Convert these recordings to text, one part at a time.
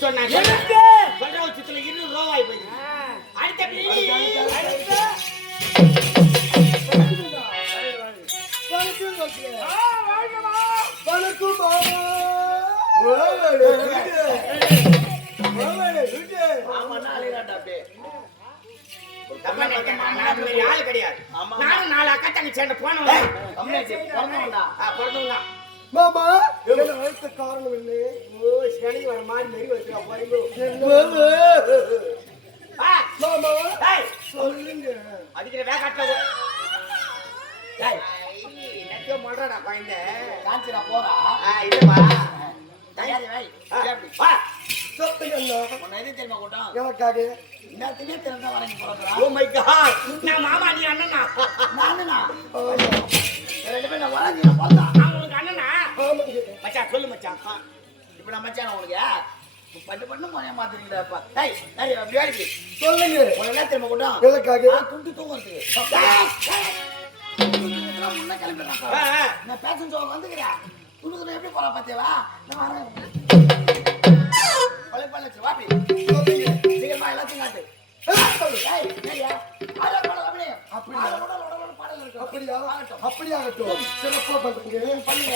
சொன்னாங்க எனக்கு சொல்ற உச்சத்துல இருநூறு ரூபாய் போய் அடுத்த கிடையாது. நானும் நாலு அக்கா தங்கச்சி சேர்ந்த போனவன். பிறந்தவன் தான் மாமா. என்ன அழைத்த காரணம் என்ன? ஓ சனி வர மாதிரி நெறி வச்சுக்கா போறீங்க. ஆ, மாமா. டேய், சொல்லுங்க. அடிக்கிற வேகாட்டுல போ. டேய், என்னத்தையோ பண்றடா குழந்தை. காஞ்சிரா போறா. ஆ, இல்லப்பா. மாமா நீ அண்ணனா. ஆமா. ரெண்டு பேரும் அண்ணனா? மச்சான் சொல்லு மச்சான் இப்ப நான் மச்சான் உனக்கு பட்டு பட்டு மொழிய மாத்துறீங்கடாப்பா. டேய், டேய், அப்படி வேலைக்கு. சொல்லுங்க என்ன தெரியுமா கூட்டம்? எதற்காக நான் துண்டு தூங்குறதுக்கு. டேய், டேய். துண்டு முன்ன. நான் பேசன் சோகம் வந்துக்கிறேன் துணுக்குற எப்படி போறா பாத்தியாவா நான் வரேன் பழைய பழைய வாப்பி சீக்கிரமா எல்லாத்தையும் காட்டு ஏய், என்னய்யா? பாடல், பாடல், அப்படியே. அப்படியா? பாடல், பாடல், பாடல், பாடல், பாடல் இருக்கு. அப்படியா ஆகட்டும். அப்படியாகட்டும் சிறப்பா பண்றீங்க பண்ணுங்க.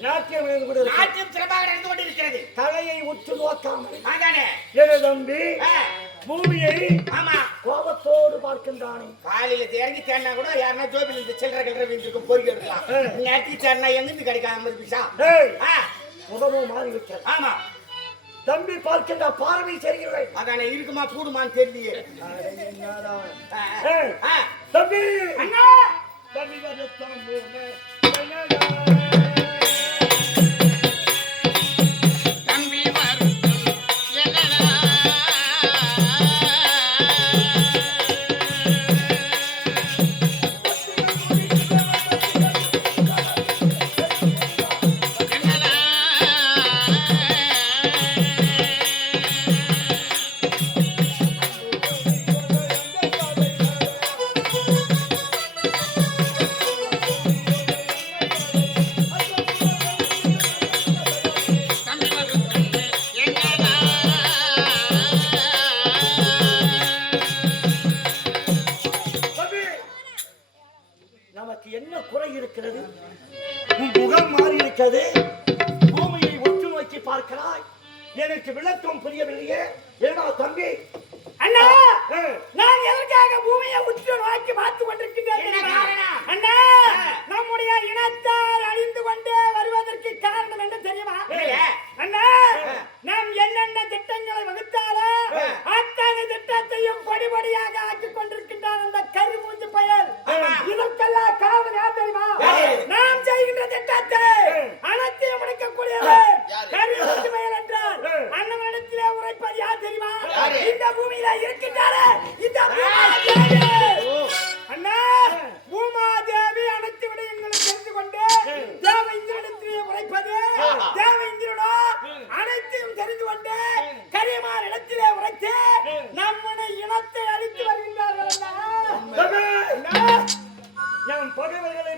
நாட்டியம் நடந்து கொண்டிருக்கிறது. நாட்டியம் சிறப்பாக நடந்து கொண்டிருக்கிறது தலையை உற்று நோக்காமல் அதானே எனது தம்பி ஆ, பூமியை ஆமா கோபத்தோடு பார்க்கின்றானே காலையில இறங்கி தேடினா கூட யாருன்னா ஜோபில இந்த சில்லறை கிளற வீட்டுக்கு பொறுக்கி எடுக்கலாம் ஆ. நேரத்துக்கு தேடினா எங்கிருந்து கிடைக்கும் ஐம்பது பைசா ஏய் ஆ, முகமோ ஆமா தம்பி பார்க்கின்ற பார்வை சரியில்லை அதானே இருக்குமா கூடுமான்னு தெரியலையே தம்பி அண்ணா ஆ, ஏய், ஆ. தம்பி அண்ணா தம்பி வரத்தான் என்ன குறை இருக்கிறது? உன் முகம் மாறி இருக்கிறது. பூமியை உற்று நோக்கி பார்க்கிறாய். எனக்கு விளக்கம் புரியவில்லையே. ஏனா தம்பி? அண்ணா! நான் எதற்காக பூமியை உற்று நோக்கி பார்த்து கொண்டிருக்கின்றேன்? அண்ணா நம்முடைய இனத்தார் அழிந்து கொண்டே வருவதற்கு காரணம் என்ன தெரியுமா?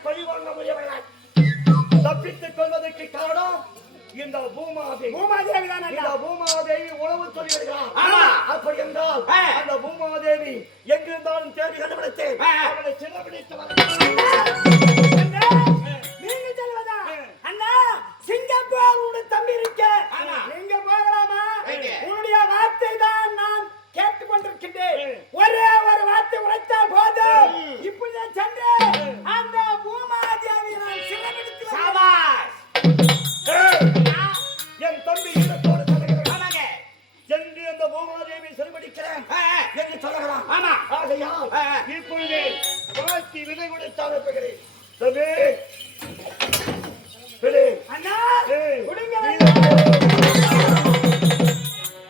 பகைவர்களை பழிவாங்க முடியவில்லை தப்பித்துக் கொள்வதற்கு காரணம் இந்த பூமாதேவி பூமாதேவி தான். இந்த பூமாதேவி உணவு சொல்லி வருகிறார் ஆமா. அப்படி என்றால். அந்த பூமாதேவி எங்கிருந்தாலும் தேடி கண்டுபிடித்தேன் ஆ. அவளை சிறப்பிடித்து வருகிறேன் அண்ணா, நீங்க சொல்வதா? அண்ணா, சிங்கப்பூர் உன்னுடைய தம்பி ஆமா ஆகையால். இப்பொழுது வாழ்த்தி விதை கொடுத்து அனுப்புகிறேன் தம்பி. அண்ணா, கொடுங்க.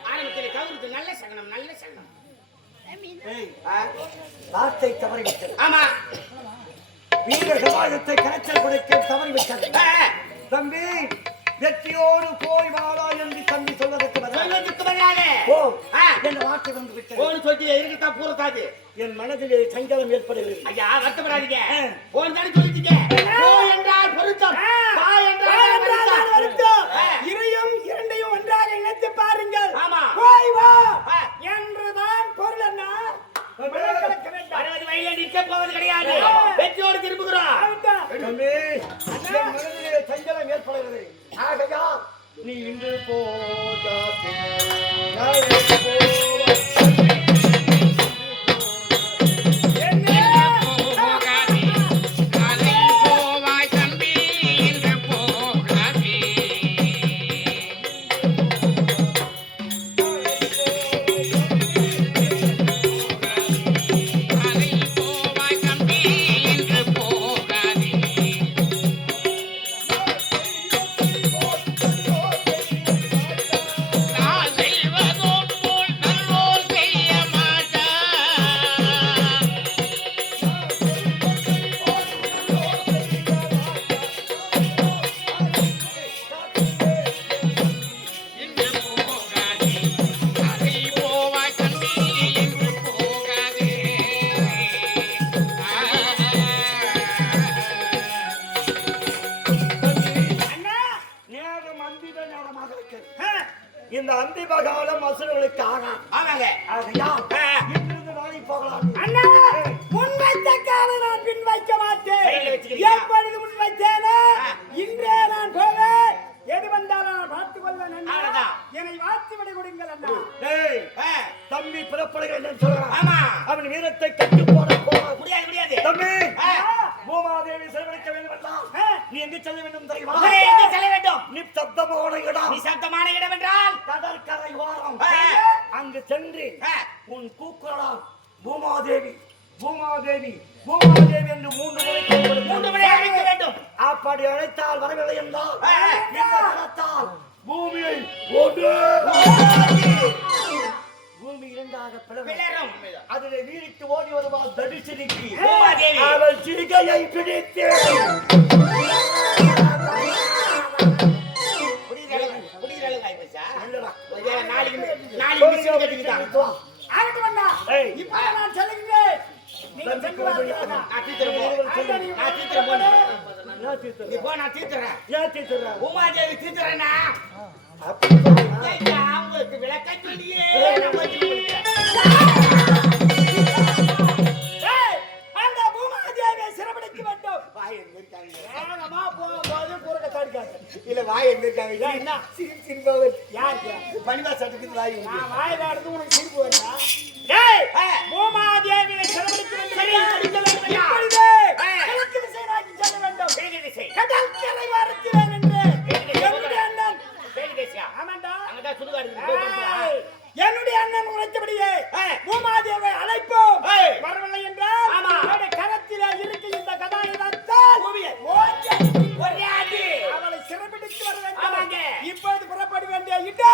ஆரம்பத்தில் கவுருக்கு நல்ல சகனம் நல்ல சகனம். வார்த்தை தவறிவிட்டது. ஆமா. வீர சமாஜத்தை கரைச்சல் கொடுக்க தவறிவிட்டது. தம்பி. வெற்றியோடு போய் வாழா என்று தம்பி சொல்வதற்கு சொல்வதற்கு பதிலாக. ஆ. என்ற வார்த்தை வந்து போன் சொல்லி இருக்கத்தான் பூரத்தாது என் மனதிலே சஞ்சலம் ஏற்படுகிறது. ஐயா வருத்தப்படாதீங்க. போன் தானே சொல்லிட்டீங்க என்றால் பொருத்தம். நீ எங்கு செல்ல வேண்டும் தெரியுமா உடனே எங்கே செல்ல வேண்டும்? நிப்சப்தமான இடம். நிசப்தமான இடம் என்றால் கடற்கரை ஓரம். அங்கு சென்று உன் கூக்குரலாம் பூமாதேவி பூமாதேவி பூமாதேவி என்று மூன்று முறை கூப்பிடு. மூன்று முறை அழைக்க வேண்டும். அப்படி அழைத்தால் வரவில்லை என்றால். இந்த பூமியை பூமி இரண்டாக பிளரும். அதிலே வீரிட்டு ஓடி வருவாள் தடிசிரிக்கு பூமாதேவி. அவள் சிறுகையை பிடித்து. மிஷின் கட்டிக்கிட்டான் ஆகட்டும் அண்ணா. இப்ப நான் செல்லுகிறேன். நீங்கள் சென்று வாருங்கள் அண்ணா. நான் தீத்துறேன். போ அண்ணா, நீ நான் தீத்துறேன். போ. இல்ல வாய் எடுத்துட்டாங்க என்ன? சிரிப்பு சிரிப்பா பணிவா சட்டத்துக்கு உனக்கு. சிரிப்பு வருதா? டேய் வேண்டும். கிழக்கு திசை நோக்கி திசை கடல் கரை வாரத்தில் நின்று என்னுடைய அண்ணன் கிழக்கு திசையா ஆமாண்டா. அங்கதான் சுடுகாடு என்னுடைய அண்ணன் உரைத்தபடியே பூமாதேவை அழைப்போம். வரவில்லை என்றால் கரத்திலே ಇಟ್ಟು